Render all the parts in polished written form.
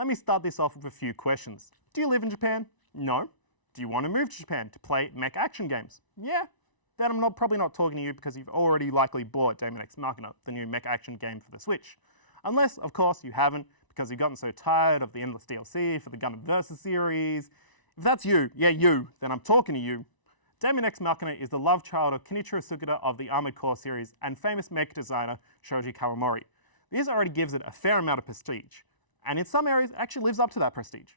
let me start this off with a few questions. Do you live in Japan? No. Do you want to move to Japan to play mech action games? Yeah. Then I'm probably not talking to you because you've already likely bought Daemon X Machina, the new mech action game for the Switch. Unless, of course, you haven't because you've gotten so tired of the endless DLC for the Gundam Versus series. If that's you, yeah you, then I'm talking to you. Daemon X Machina is the love child of Kenichiro Sugita of the Armored Core series and famous mech designer Shoji Kawamori. This already gives it a fair amount of prestige, and in some areas actually lives up to that prestige.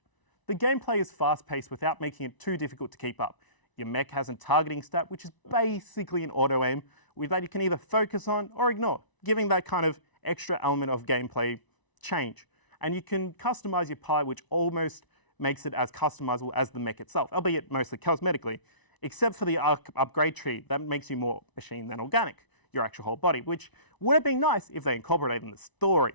The gameplay is fast-paced without making it too difficult to keep up. Your mech has a targeting stat, which is basically an auto-aim, with that you can either focus on or ignore, giving that kind of extra element of gameplay change. And you can customize your pilot, which almost makes it as customizable as the mech itself, albeit mostly cosmetically, except for the upgrade tree that makes you more machine than organic, your actual whole body, which would have been nice if they incorporated in the story.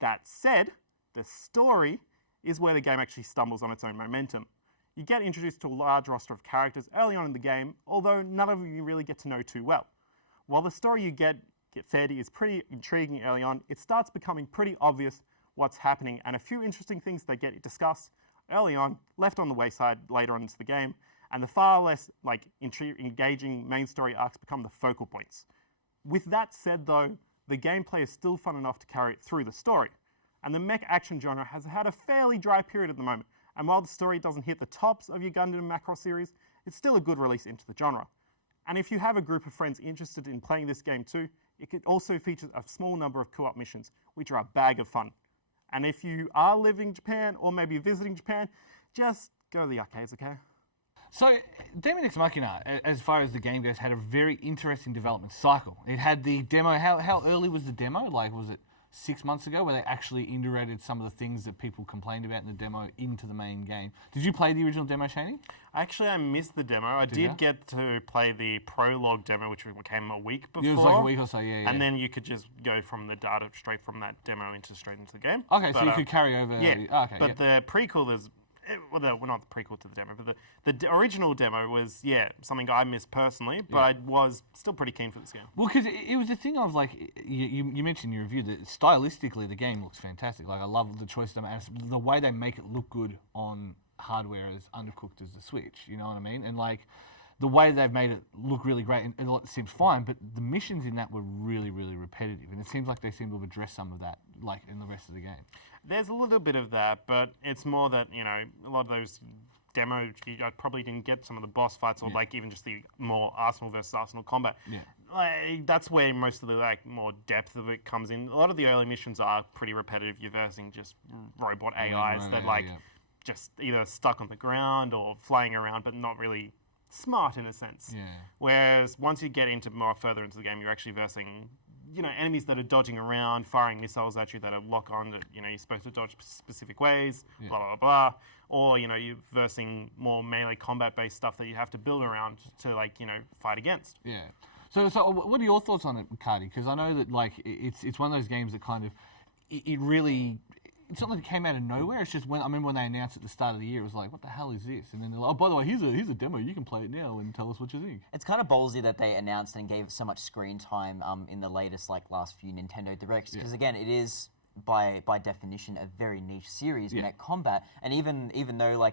That said, the story is where the game actually stumbles on its own momentum. You get introduced to a large roster of characters early on in the game, although none of them you really get to know too well. While the story you get fed is pretty intriguing early on, it starts becoming pretty obvious what's happening, and a few interesting things that get discussed early on, left on the wayside later on into the game, and the far less engaging main story arcs become the focal points. With that said though, the gameplay is still fun enough to carry it through the story, and the mech action genre has had a fairly dry period at the moment. And while the story doesn't hit the tops of your Gundam Macross series, it's still a good release into the genre. And if you have a group of friends interested in playing this game too, it also features a small number of co-op missions, which are a bag of fun. And if you are living in Japan or maybe visiting Japan, just go to the arcades, okay? So, Daemon X Machina, as far as the game goes, had a very interesting development cycle. It had the demo. How early was the demo? Like, was it 6 months ago, where they actually integrated some of the things that people complained about in the demo into the main game? Did you play the original demo, Shaney? Actually, I missed the demo. I did get to play the prologue demo, which came a week before. It was like a week or so, yeah. And then you could just go from the data straight from that demo straight into the game. Okay, but, so you could carry over. Yeah, okay, but the prequel is. Well, not the prequel to the demo, but the original demo was, something I missed personally, but I was still pretty keen for this game. Well, because it was a thing of, like, you mentioned in your review that stylistically the game looks fantastic. Like, I love the choice of them, and the way they make it look good on hardware as undercooked as the Switch, you know what I mean? And, like, the way they've made it look really great, and it seemed fine, but the missions in that were really, really repetitive, and it seems like they seem to have addressed some of that, like, in the rest of the game. There's a little bit of that, but it's more that, a lot of those demos, I probably didn't get some of the boss fights or like even just the more Arsenal versus Arsenal combat. Yeah. Like, that's where most of the more depth of it comes in. A lot of the early missions are pretty repetitive. You're versing just robot AIs that just either stuck on the ground or flying around, but not really smart in a sense. Yeah. Whereas once you get into further into the game, you're actually versing enemies that are dodging around, firing missiles at you that are lock on that, you're supposed to dodge specific ways, blah, blah, blah. Or, you're versing more melee combat-based stuff that you have to build around to, fight against. Yeah. So what are your thoughts on it, Cardi? Because I know that, it's one of those games that kind of, it really, it's not like it came out of nowhere. It's just I remember when they announced at the start of the year, it was like, what the hell is this? And then they're like, oh, by the way, here's a demo. You can play it now and tell us what you think. It's kind of ballsy that they announced and gave so much screen time in the latest last few Nintendo Directs. Because again, it is by definition a very niche series, mech combat. And even though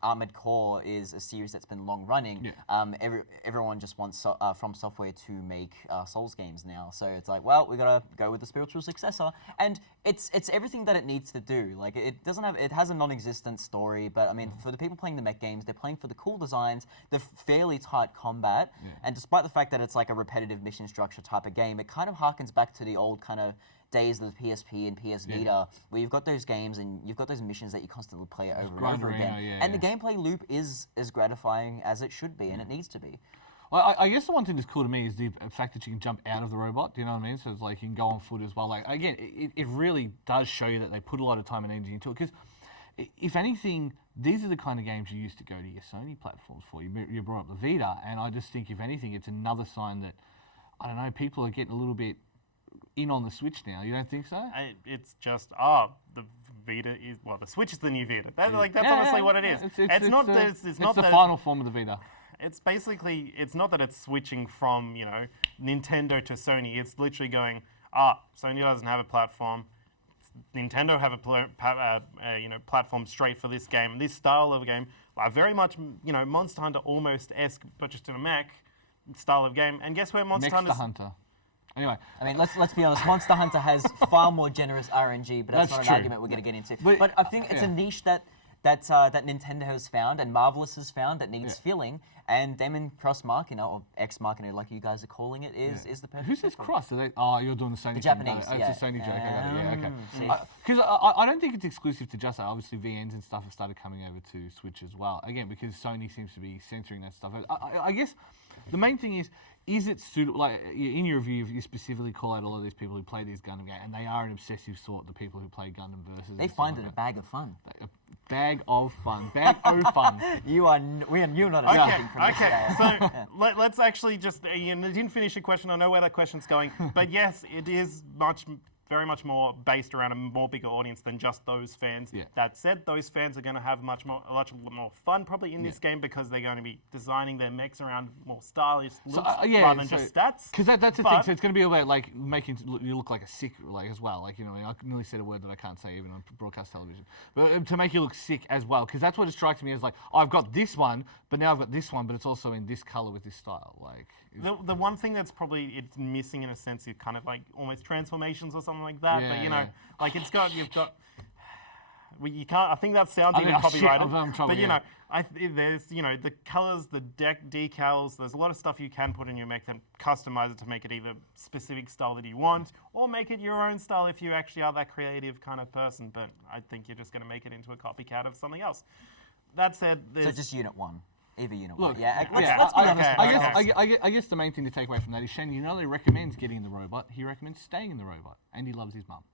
Armored Core is a series that's been long running, everyone just wants From Software to make Souls games now. So it's like, well, we gotta go with the spiritual successor, and it's everything that it needs to do. Like, it has a non-existent story, but I mean, for the people playing the mech games, they're playing for the cool designs, the fairly tight combat, and despite the fact that it's like a repetitive mission structure type of game, it kind of harkens back to the old kind of days of the PSP and PS Vita, where you've got those games and you've got those missions that you constantly play over and over again. And the gameplay loop is as gratifying as it should be, and it needs to be. Well, I guess the one thing that's cool to me is the fact that you can jump out of the robot, do you know what I mean? So it's like you can go on foot as well. Like, again, it really does show you that they put a lot of time and energy into it, because if anything, these are the kind of games you used to go to your Sony platforms for. You brought up the Vita, and I just think, if anything, it's another sign that, I don't know, people are getting a little bit in on the Switch now. You don't think so? It's just, the Vita is, the Switch is the new Vita. That's honestly what it is. It's not the final form of the Vita. It's basically, it's not that it's switching from, Nintendo to Sony. It's literally going, Sony doesn't have a platform. Nintendo have a platform straight for this game, this style of game, very much Monster Hunter almost-esque, but just in a mech style of game. And guess where Monster Hunter. Anyway, I mean, let's be honest. Monster Hunter has far more generous RNG, but that's not an argument we're going to get into. But I think it's a niche that Nintendo has found and Marvelous has found that needs filling, and Daemon X Machina, or X Machina, like you guys are calling it, is the perfect. Who says cross? Are they, oh, you're doing the Sony. The Japanese. It's a Sony joke. Okay. See. Because I don't think it's exclusive to just that. Obviously, VNs and stuff have started coming over to Switch as well. Again, because Sony seems to be censoring that stuff. I guess the main thing is it suitable? Like in your review, you specifically call out a lot of these people who play these Gundam games, and they are an obsessive sort. The people who play Gundam versus. They find it a bag of fun. A bag of fun. Bag of fun. You're not anything from this Okay, so let's actually just. I didn't finish your question. I know where that question's going, but yes, it is very much more based around a more bigger audience than just those fans. Yeah. That said, those fans are going to have a lot more fun probably in this game because they're going to be designing their mechs around more stylish looks rather than just stats. Because that's the thing. So it's going to be about like making you look like a sick as well. Like I nearly said a word that I can't say even on broadcast television. But to make you look sick as well, because that's what it strikes me as like I've got this one, but now I've got this one, but it's also in this color with this style. Like the one thing that's probably it's missing in a sense is kind of like almost transformations or something like that. Yeah, but like you've got. You can't. I think that sounds even copyrighted. But there's the colors, the deck decals. There's a lot of stuff you can put in your mech and customize it to make it either specific style that you want, or make it your own style if you actually are that creative kind of person. But I think you're just going to make it into a copycat of something else. That said, so just Unit 1. Either Unit Look, 1. Yeah, let's be honest. I guess the main thing to take away from that is Shane, he recommends getting the robot, he recommends staying in the robot, and he loves his mum.